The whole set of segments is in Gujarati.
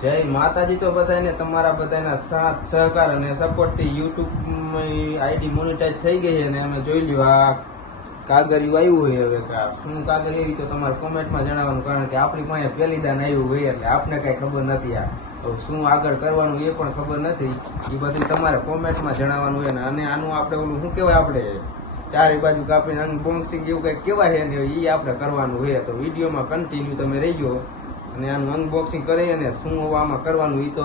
જય માતાજી. તો બધાને તમારા બધાના સાથ સહકાર અને સપોર્ટ થી યુટ્યુબ આઈડી મોનેટાઈઝ થઈ ગઈ છે અને અમે જોઈ લ્યો આ કાગળિયું આવ્યું હોય. હવે શું કાગળ એવી તો તમારે કોમેન્ટમાં જણાવવાનું, કારણ કે આપણી પાસે પહેલી દાન આવ્યું હોય એટલે આપણે કઈ ખબર નથી. આ શું આગળ કરવાનું એ પણ ખબર નથી. એ બધું તમારે કોમેન્ટમાં જણાવવાનું હોય ને. અને આનું આપણે ઓલું શું કહેવાય, આપણે ચારે બાજુ કાપીને અનબોક્સિંગ જેવું કઈ કહેવાય છે ને એ આપણે કરવાનું હોય. તો વિડીયોમાં કન્ટિન્યુ તમે રહીજો અને આનું અનબોક્સિંગ કરી અને શું આમાં કરવાનું એ તો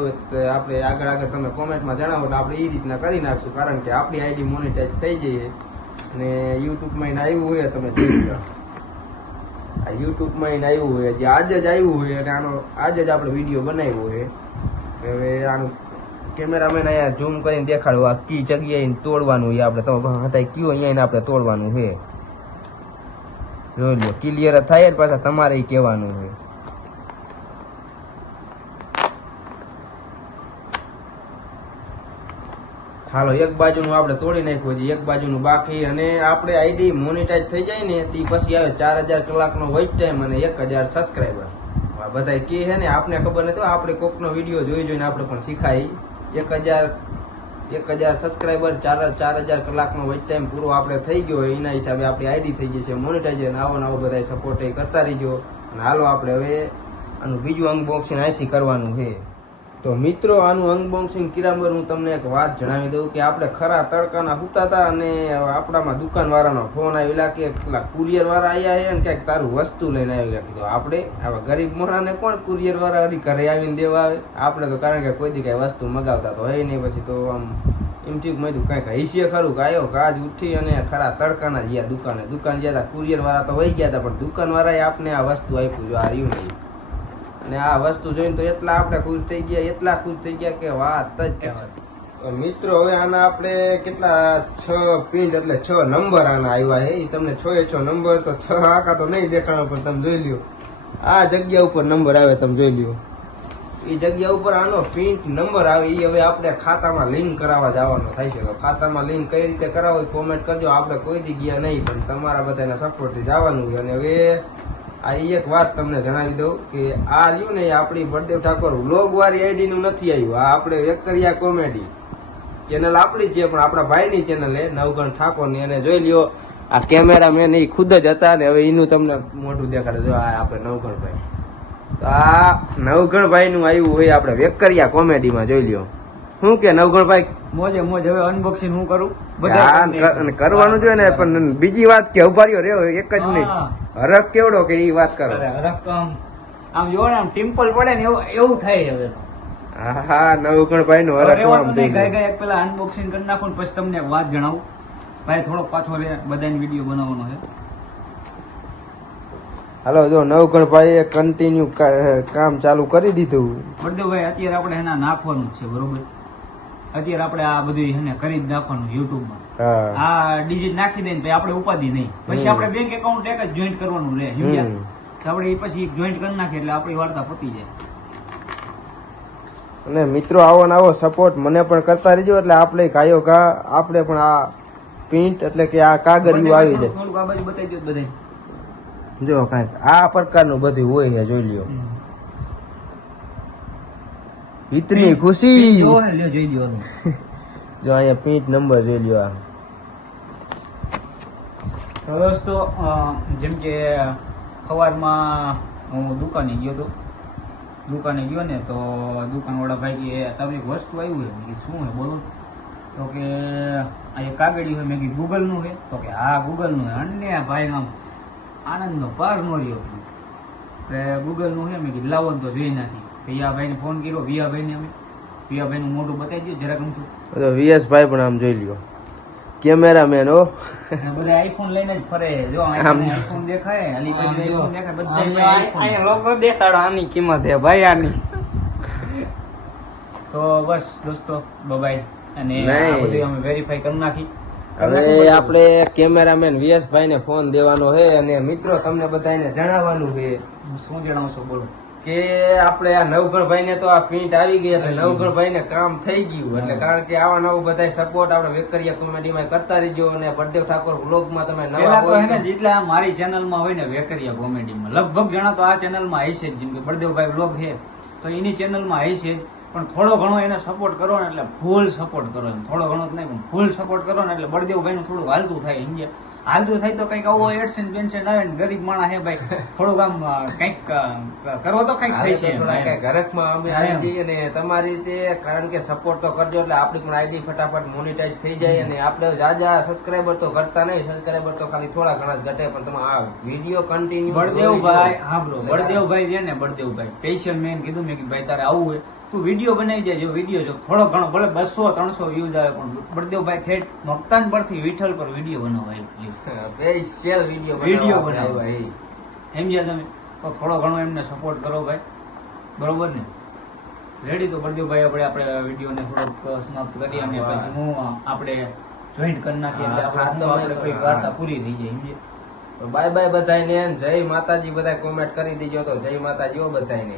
આપણે આગળ તમે કોમેન્ટમાં જણાવો એટલે આપણે એ રીતના કરી નાખશું, કારણ કે આપણી આઈડી મોનેટાઈઝ થઈ જઈએ અને યુટ્યુબમાં આવ્યું હોય તમે જોઈ લો. આ યુટ્યુબમાં આવ્યું હોય જે આજે જ આવ્યું હોય અને આનો આજે જ આપણે વિડીયો બનાવ્યો હોય. હવે આનું કેમેરામેન અહીંયા ઝૂમ કરીને દેખાડવું આ કી જગ્યાએ તોડવાનું હોય. આપણે તમે હતા કયો અહીંયા આપણે તોડવાનું છે. જોઈ લો ક્લિયર થાય ને પાછા તમારે કહેવાનું હોય. હાલો એક બાજુનું આપણે તોડી નાખ્યું છે, એક બાજુનું બાકી. અને આપણે આઈડી મોનેટાઈઝ થઈ જાય ને તે પછી આવે 4000 કલાકનો વોચ ટાઈમ અને 1000 સબસ્ક્રાઈબર. બધા કે છે ને આપને ખબર નથી, આપણે કોકનો વિડીયો જોઈને આપણે પણ શીખાય. 1000 સબસ્ક્રાઈબર 4000 કલાકનો વોચ ટાઈમ પૂરો આપણે થઈ ગયો, એના હિસાબે આપણી આઈડી થઈ ગઈ છે મોનેટાઈઝ. આવો બધા સપોર્ટ કરતા રહીજો. અને હાલો આપણે હવે આનું બીજું અનબોક્સિંગ અહીંથી કરવાનું છે. તો મિત્રો આનું અનબોક્સિંગ કર્યા પર હું તમને એક વાત જણાવી દઉં કે આપણે ખરા તડકાના હુતા હતા અને આપણામાં દુકાનવાળાનો ફોન આવેલા કે પેલા કુરિયર વાળા આવ્યા છે ને ક્યાંક તારું વસ્તુ લઈને આવેલા. કીધું આપણે આવા ગરીબ મોણાને કોણ કુરિયર વાળા ઘરે આવીને દેવા આવે? આપણે તો કારણ કે કોઈ દી કઈ વસ્તુ મગાવતા તો હોય નહીં. પછી તો આમ એમ થયું મેં કીધું કાંઈક હૈસીએ ખરું કે આવ્યો કાજ ઉઠી અને ખરા તડકાના ગયા દુકાન ગયા હતા. કુરિયર વાળા તો વહી ગયા હતા પણ દુકાનવાળાએ આપને આ વસ્તુ આપ્યું જો આ રહ્યું નહીં. અને આ વસ્તુ જોઈને તો એટલા આપણે ખુશ થઈ ગયા કે વાત જ કહેવાય. મિત્રો હવે આના આપણે કેટલા 6 પિન એટલે 6 નંબર આના આવ્યા છે. એ તમને 6 નંબર તો 6 આકા તો નહીં દેખાડો પણ તમે જોઈ લ્યો આ જગ્યા ઉપર નંબર આવે તમે જોઈ લ્યો. એ જગ્યા ઉપર આનો પ્રિન્ટ નંબર આવે એ હવે આપણે ખાતામાં લિંક કરાવવા જવાનો થાય છે. તો ખાતામાં લિંક કઈ રીતે કરાવો કોમેન્ટ કરજો. આપણે કોઈ દી ગયા નહીં પણ તમારા બધાના સપોર્ટથી જવાનું છે. અને હવે આ એક વાત તમને જણાવી દઉં કે આ રહ્યું ને આપણી બળદેવ ઠાકોર વ્લોગ વાળી આઈડી નું નથી આવ્યું. આ આપણે વેકરિયા કોમેડી ચેનલ આપણી છે પણ આપણા ભાઈની ચેનલ છે નવગણ ઠાકોરની. અને જોઈ લ્યો આ કેમેરામેન એ ખુદ જ હતા ને હવે એનું તમને મોઢું દેખાડે. જો આ આપણે નવગણભાઈ, તો આ નવગણભાઈ નું આવ્યું હોય આપણે વેકરિયા કોમેડીમાં. જોઈ લ્યો શું કે નવગણભાઈ મોજે મોજ. હવે અનબોક્સિંગ હું કરું કરવાનું જોઈએ ને. પણ બીજી વાત કે ઉભા રહ્યો રહ્યો એક જ મિનિટ, હરખ કેવડો કે એ વાત કરો. હરખ તો આમ જોવો ને આમ ટિમ્પલ પડે ને એવું થાય. હવે હા નવગણભાઈ નું હરખ આમ થઈ ગયું. પેલા અનબોક્સિંગ કરી નાખો ને પછી તમને એક વાત જણાવું. ભાઈ થોડોક પાછો બધાની વિડીયો બનાવવાનો છે. હાલો જો નવગણભાઈ કન્ટિન્યુ કામ ચાલુ કરી દીધું. બળદેવભાઈ અત્યારે આપણે એના નાખવાનું છે બરોબર. અત્યારે આપણે આ બધું એને કરી જ નાખવાનું યુટ્યુબમાં. આ ડિજિટ નાખી દે ને આપણે ઉપાધિ નહીં. પછી આપણે બેંક એકાઉન્ટ એક જ જોઈન્ટ કરવાનું રહે. આપણે પછી જોઈન્ટ કરી નાખીએ એટલે આપણી વાર્તા પતી જાય. અને મિત્રો આવો ને આવો સપોર્ટ મને પણ કરતા રહેજો એટલે આપણે ગાયો ઘા આપણે પણ આ પ્રિન્ટ એટલે કે આ કાગળિયું આવી જાય. થોડુંક આ બાજુ બતાવી દો બધા. જો કાંઈક આ પ્રકારનું બધું હોય છે જોઈ લ્યો. ઇતની ખુશી જોઈ લ્યો. જો અહીંયા પ્રિન્ટ નંબર જોઈ લ્યો. આ દોસ્તો જેમ કે સવારમાં હું દુકાને ગયો ને તો દુકાનવાળા ભાઈ કે તમે એક વસ્તુ આવ્યું છે. મેં શું હે બોલો? તો કે આ એક કાગળિયું છે. મેં કીધું ગૂગલનું છે? તો કે હા ગૂગલનું છે. અને ભાઈ આમ આનંદનો પાર ન રહ્યો કે ગૂગલનું છે. મેં કીધું લાવો તો જોઈ નાખી. વિયાભાઈને ફોન કર્યો. વિયાભાઈનું મોઢું બતાવી દો જરાક અમથું. વિયસભાઈ પણ આમ જોઈ લ્યો કેમેરામેન હો. બધા આઈફોન લઈને જ ફરે. જો આઈફોન દેખાય આઈફોન દેખાય બધા અહીંયા લોગો દેખાડો. આની કિંમત હે ભાઈ આની. તો બસ દોસ્તો બાય. અને આ બધું અમે વેરીફાઈ કરી નાખી. હવે આપણે કેમેરામેન વિયસભાઈ ને ફોન દેવાનો છે. અને મિત્રો તમને બધાને જણાવવાનું છે. શું જણાવશો બોલો? કે આપણે આ નવગણભાઈ ને તો આ પ્રિન્ટ આવી ગઈ એટલે નવગણભાઈ ને કામ થઈ ગયું. એટલે કારણ કે આવા નવું બધા સપોર્ટ આપણે વેકરિયા કોમેડીમાં કરતા રહીજો. અને બળદેવ ઠાકોર વ્લોગમાં તમે નવા હોય ને જેટલા મારી ચેનલમાં હોય ને વેકરિયા કોમેડીમાં લગભગ જણા તો આ ચેનલમાં હશે જ. જેમ કે બળદેવભાઈ વ્લોગ છે તો એની ચેનલમાં હશે જ. પણ થોડો ઘણો એને સપોર્ટ કરો ને એટલે ફૂલ સપોર્ટ કરો એમ. થોડો ઘણો જ નહીં પણ ફૂલ સપોર્ટ કરો ને એટલે બળદેવભાઈનું થોડું હાલતું થાય સમજ્યા. હાલતું થાય તો કંઈક આવો એડસેન્ટ પેન્શન આવે ને ગરીબ માણસ હે ભાઈ થોડુંક આમ કંઈક કરો તો કંઈક થઈ છે એમ. થોડા કઈ ઘરકમાં અમે હા, એમ. આવી જઈએ ને તમારી રીતે કારણ કે સપોર્ટ તો કરજો એટલે આપણી પણ આઈડી ફટાફટ મોનિટાઈઝ થઈ જાય અને આપણે જાજા સબસ્ક્રાઈબર તો કરતા નહીં. સબસ્ક્રાઈબર તો ખાલી થોડા ઘણા જ ઘટે પણ તમે આ વિડીયો કન્ટિન્યુ બળદેવભાઈ હા બ્રો બળદેવભાઈ છે ને બળદેવભાઈ સ્પેશિયલ મેં કીધું મેં કે ભાઈ તારે આવવું હોય તું વિડીયો બનાવી દેજો. વિડીયો જો થોડો ઘણો ભલે 200-300 વ્યૂઝ આવે પણ બળદેવભાઈ ઠેઠ મક્તાન પરથી વિઠ્ઠલ પર વિડીયો બનાવવા સ્પેશિયલ વિડીયો વિડીયો બનાવવા સમજ્યા તમે. તો થોડો ઘણો એમને સપોર્ટ કરો ભાઈ બરોબર ને. રેડી તો બળદેવભાઈ આપણે વિડીયોને થોડોક સમાપ્ત કરીએ અને પછી હું આપણે જોઈન્ટ કરી નાખીએ એટલે આપણે કોઈ વાર્તા પૂરી થઈ જાય સમજ્યા. બાય બાય બધાને જય માતાજી. બધા કોમેન્ટ કરી દીજો તો જય માતાજી બધાને.